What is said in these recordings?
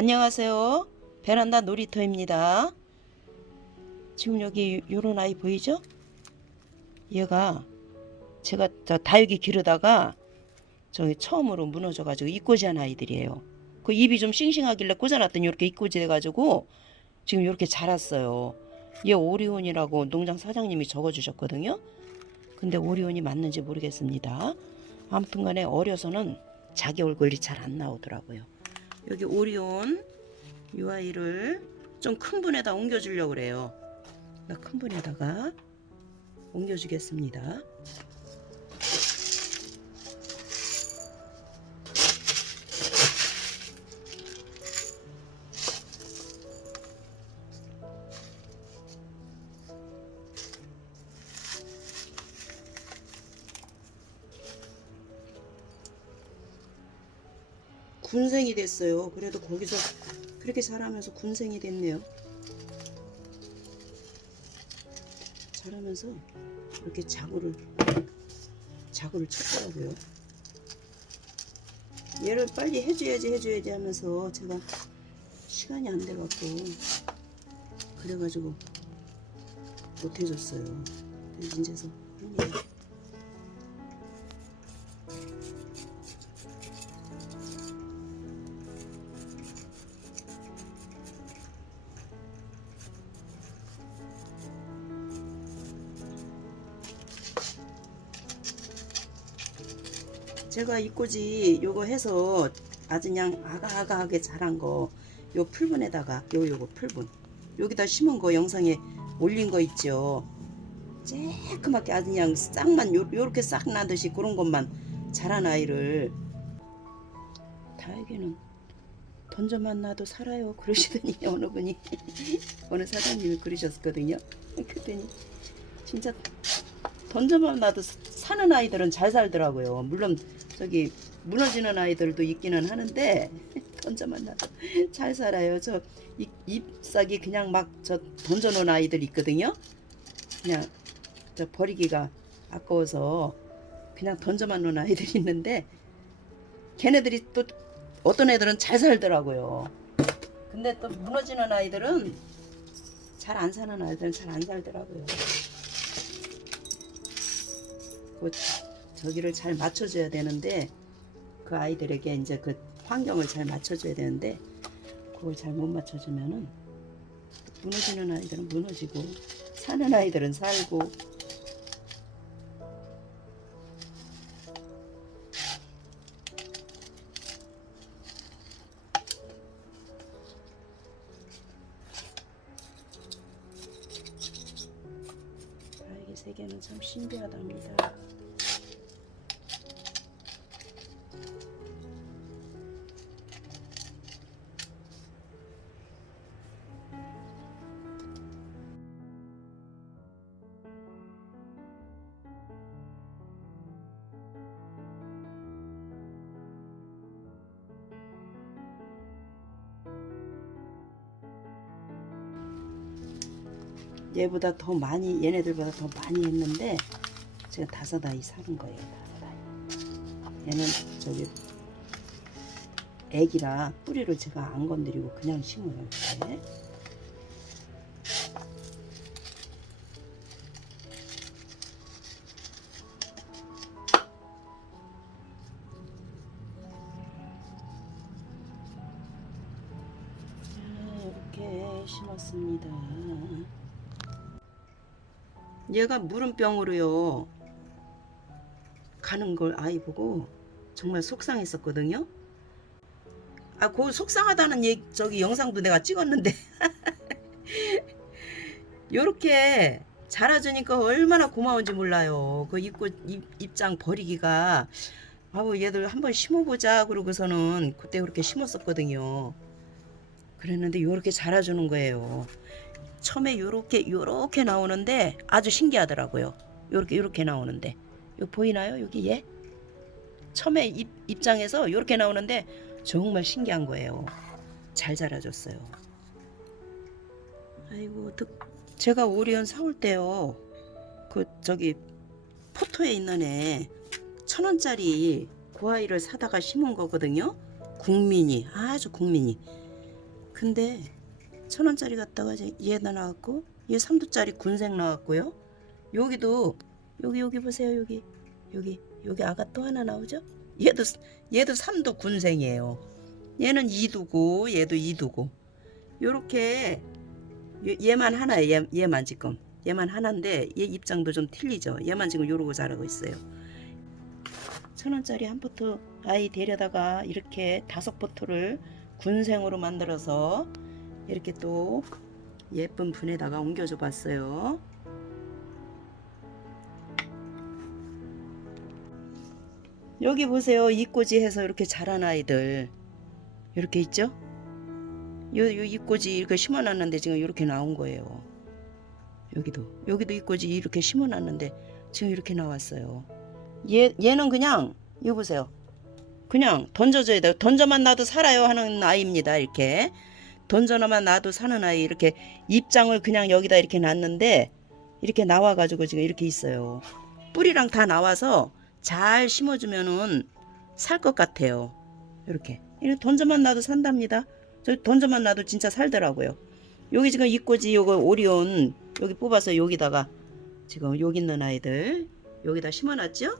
안녕하세요. 베란다 놀이터입니다. 지금 여기 요런 아이 보이죠? 얘가 제가 저 다육이 기르다가 저기 처음으로 무너져가지고 이꼬지한 아이들이에요. 그 입이 좀 싱싱하길래 꽂아놨더니 이렇게 이꼬지 돼가지고 지금 이렇게 자랐어요. 얘 오리온이라고 농장 사장님이 적어주셨거든요. 근데 오리온이 맞는지 모르겠습니다. 아무튼 간에 어려서는 자기 얼굴이 잘 안 나오더라고요. 여기 오리온 이 아이를 좀 큰 분에다 옮겨주려고 그래요. 나 큰 분에다가 옮겨주겠습니다. 군생이 됐어요. 그래도 거기서 그렇게 자라면서 군생이 됐네요. 자라면서 이렇게 자구를 자구를 쳤더라고요. 얘를 빨리 해줘야지 해줘야지 하면서 제가 시간이 안 돼갖고 그래가지고 못 해줬어요. 그래서 이제서 합니다. 제가 이 꼬지 요거 해서 아주 그냥 아가아가하게 자란 거 요 풀분에다가 요 요거 풀분. 여기다 심은 거 영상에 올린 거 있죠? 쬐끄맣게 아주 그냥 싹만 요, 요렇게 싹 나듯이 그런 것만 자란 아이를. 다에게는 던져만 놔도 살아요. 그러시더니 어느 분이 어느 사장님이 그러셨거든요. 그랬더니 진짜 던져만 놔도 사는 아이들은 잘 살더라고요. 물론 저기 무너지는 아이들도 있기는 하는데 던져만 놔도 잘 살아요. 저 잎, 잎사귀 그냥 막 저 던져놓은 아이들 있거든요. 그냥 저 버리기가 아까워서 그냥 던져만 놓은 아이들이 있는데 걔네들이 또 어떤 애들은 잘 살더라고요. 근데 또 무너지는 아이들은 잘 안 사는 아이들은 잘 안 살더라고요. 그 저기를 잘 맞춰줘야 되는데 그 아이들에게 이제 그 환경을 잘 맞춰줘야 되는데 그걸 잘 못 맞춰주면은 무너지는 아이들은 무너지고 사는 아이들은 살고 세계는 참 신비하답니다. 얘보다 더 많이 얘네들보다 더 많이 했는데 제가 다섯 아이 사는 거예요 다섯 아이 얘는 저기 애기라 뿌리를 제가 안 건드리고 그냥 심어요 자, 이렇게 심었습니다. 얘가 물음병으로요 가는 걸 아이 보고 정말 속상했었거든요. 아, 그 속상하다는 얘 저기 영상도 내가 찍었는데 요렇게 자라주니까 얼마나 고마운지 몰라요. 그 입고 입, 입장 버리기가 아우 얘들 한번 심어보자 그러고서는 그때 그렇게 심었었거든요. 그랬는데 요렇게 자라주는 거예요. 처음에 요렇게 요렇게 나오는데 아주 신기하더라고요. 요렇게 요렇게 나오는데 요 보이나요? 여기 얘 처음에 입, 입장에서 요렇게 나오는데 정말 신기한 거예요. 잘 자라줬어요. 아이고 득- 제가 오리온 사올 때요. 그 저기 포토에 있는 애 천 원짜리 그 아이를 사다가 심은 거거든요. 국민이 아주 국민이 근데 천 원짜리 갖다가 이제 얘다 나왔고 얘 삼두짜리 군색 나왔고요. 여기도 여기 여기 보세요 여기 여기 여기 아가 또 하나 나오죠? 얘도 얘도 삼두 군생이에요. 얘는 이두고 얘도 이두고 요렇게 얘- 얘만 하나예요. 얘, 얘만 지금 얘만 하나인데 얘 입장도 좀 틀리죠. 얘만 지금 요러고 자라고 있어요. 천 원짜리 한 포트 아이 데려다가 이렇게 다섯 포트를 군생으로 만들어서 이렇게 또 예쁜 분에다가 옮겨줘 봤어요. 여기 보세요. 이꼬지 해서 이렇게 자란 아이들 이렇게 있죠? 요, 요 이꼬지 이렇게 심어 놨는데 지금 이렇게 나온 거예요. 여기도 여기도 이꼬지 이렇게 심어 놨는데 지금 이렇게 나왔어요. 얘 얘는 그냥 이거 보세요. 그냥 던져줘야 돼요. 던져만 놔도 살아요 하는 아이입니다. 이렇게 던져만 놔도 사는 아이 이렇게 입장을 그냥 여기다 이렇게 놨는데 이렇게 나와가지고 지금 이렇게 있어요. 뿌리랑 다 나와서 잘 심어주면은 살 것 같아요. 이렇게 이렇게 던져만 놔도 산답니다. 저 던져만 놔도 진짜 살더라고요. 여기 지금 이꼬지 요거 오리온 여기 뽑아서 여기다가 지금 여기 있는 아이들 여기다 심어놨죠?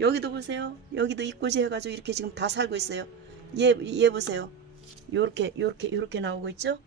여기도 보세요. 여기도 이꼬지 해가지고 이렇게 지금 다 살고 있어요. 얘, 얘 보세요. 요렇게, 요렇게, 요렇게 나오고 있죠?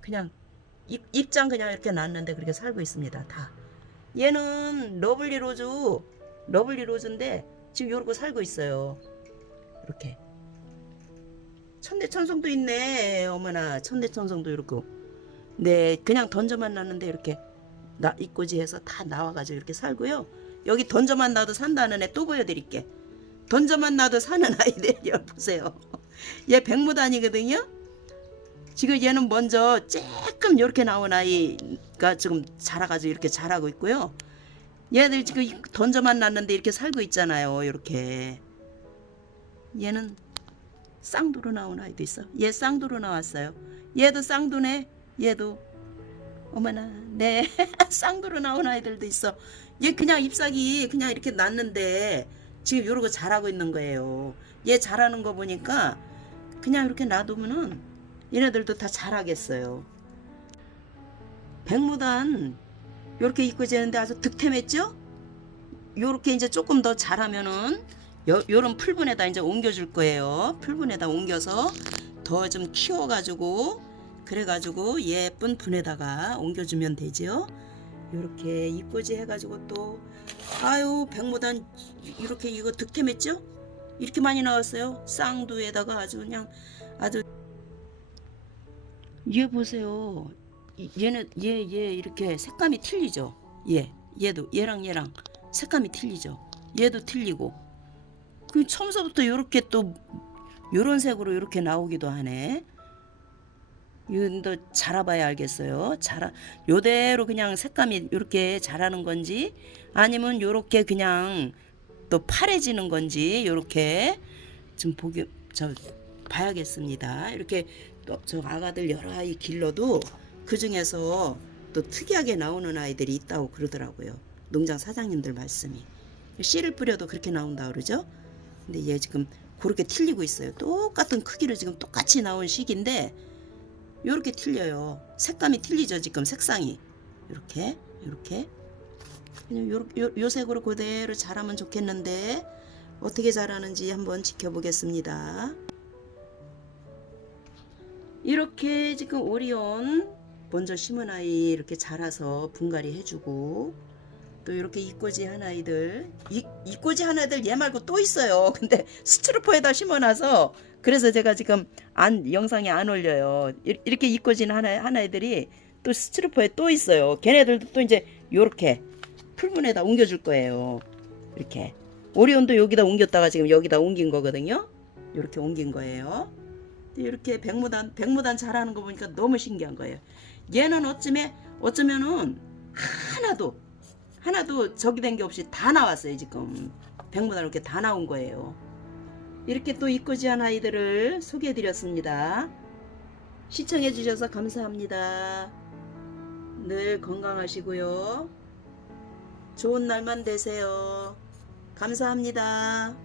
그냥, 입, 입장 그냥 이렇게 놨는데 그렇게 살고 있습니다. 다. 얘는 러블리 로즈, 러블리 로즈인데 지금 요러고 살고 있어요. 이렇게. 천대천성도 있네. 어머나, 천대천성도 이렇고. 네, 그냥 던져만 놨는데 이렇게 나, 이꼬지 해서 다 나와가지고 이렇게 살고요. 여기 던져만 놔도 산다는 애 또 보여드릴게. 던져만 놔도 사는 아이들 보세요. 얘 백무단이거든요. 지금 얘는 먼저 조금 이렇게 나온 아이가 지금 자라가지고 이렇게 자라고 있고요. 얘들 지금 이- 던져만 놨는데 이렇게 살고 있잖아요. 이렇게. 얘는 쌍두로 나온 아이도 있어. 얘 쌍두로 나왔어요. 얘도 쌍두네. 얘도 어머나, 네 쌍두로 나온 아이들도 있어. 얘 그냥 잎사귀 그냥 이렇게 났는데 지금 이러고 자라고 있는 거예요. 얘 자라는 거 보니까 그냥 이렇게 놔두면은 얘네들도 다 자라겠어요. 백무단 요렇게 입고 재는데 아주 득템했죠? 요렇게 이제 조금 더 자라면은 요, 요런 풀분에다 이제 옮겨줄 거예요. 풀분에다 옮겨서 더 좀 키워가지고 그래가지고 예쁜 분에다가 옮겨주면 되죠. 이렇게 이꼬지 해가지고 또 아유 백모단 이렇게 이거 득템했죠? 이렇게 많이 나왔어요. 쌍두에다가 아주 그냥 아주 얘 보세요. 이- 얘는 얘 얘 이렇게 색감이 틀리죠. 얘 얘도 얘랑 얘랑 색감이 틀리죠. 얘도 틀리고 그 처음서부터 이렇게 또 요런 색으로 이렇게 나오기도 하네. 이도 자라봐야 알겠어요. 자라 요대로 그냥 색감이 이렇게 자라는 건지 아니면 요렇게 그냥 또 파래지는 건지 요렇게 좀 보기 저 봐야겠습니다. 이렇게 또 저 아가들 여러 아이 길러도 그 중에서 또 특이하게 나오는 아이들이 있다고 그러더라고요. 농장 사장님들 말씀이 씨를 뿌려도 그렇게 나온다 그러죠. 근데 얘 지금 그렇게 틀리고 있어요. 똑같은 크기로 지금 똑같이 나온 식인데 요렇게 틀려요. 색감이 틀리죠, 지금 색상이. 요렇게, 요렇게. 그냥 요, 요, 요 색으로 그대로 자라면 좋겠는데, 어떻게 자라는지 한번 지켜보겠습니다. 이렇게 지금 오리온 먼저 심은 아이 이렇게 자라서 분갈이 해주고, 또 이렇게 이꼬지 한 아이들, 이, 이꼬지 한 아이들 얘 말고 또 있어요. 근데 스티로포에다 심어놔서 그래서 제가 지금 안 영상에 안 올려요. 이- 이렇게 이꼬진 하나 하나애들이 또 스티로포에 또 있어요. 걔네들도 또 이제 요렇게 풀문에다 옮겨줄 거예요. 이렇게 오리온도 여기다 옮겼다가 지금 여기다 옮긴 거거든요. 이렇게 옮긴 거예요. 이렇게 백무단 백무단 잘하는 거 보니까 너무 신기한 거예요. 얘는 어쩌면 어쩌면은 하나도 하나도 저기 된 게 없이 다 나왔어요 지금 백무단 이렇게 다 나온 거예요. 이렇게 또 이꼬지한 아이들을 소개해 드렸습니다. 시청해 주셔서 감사합니다. 늘 건강하시고요. 좋은 날만 되세요. 감사합니다.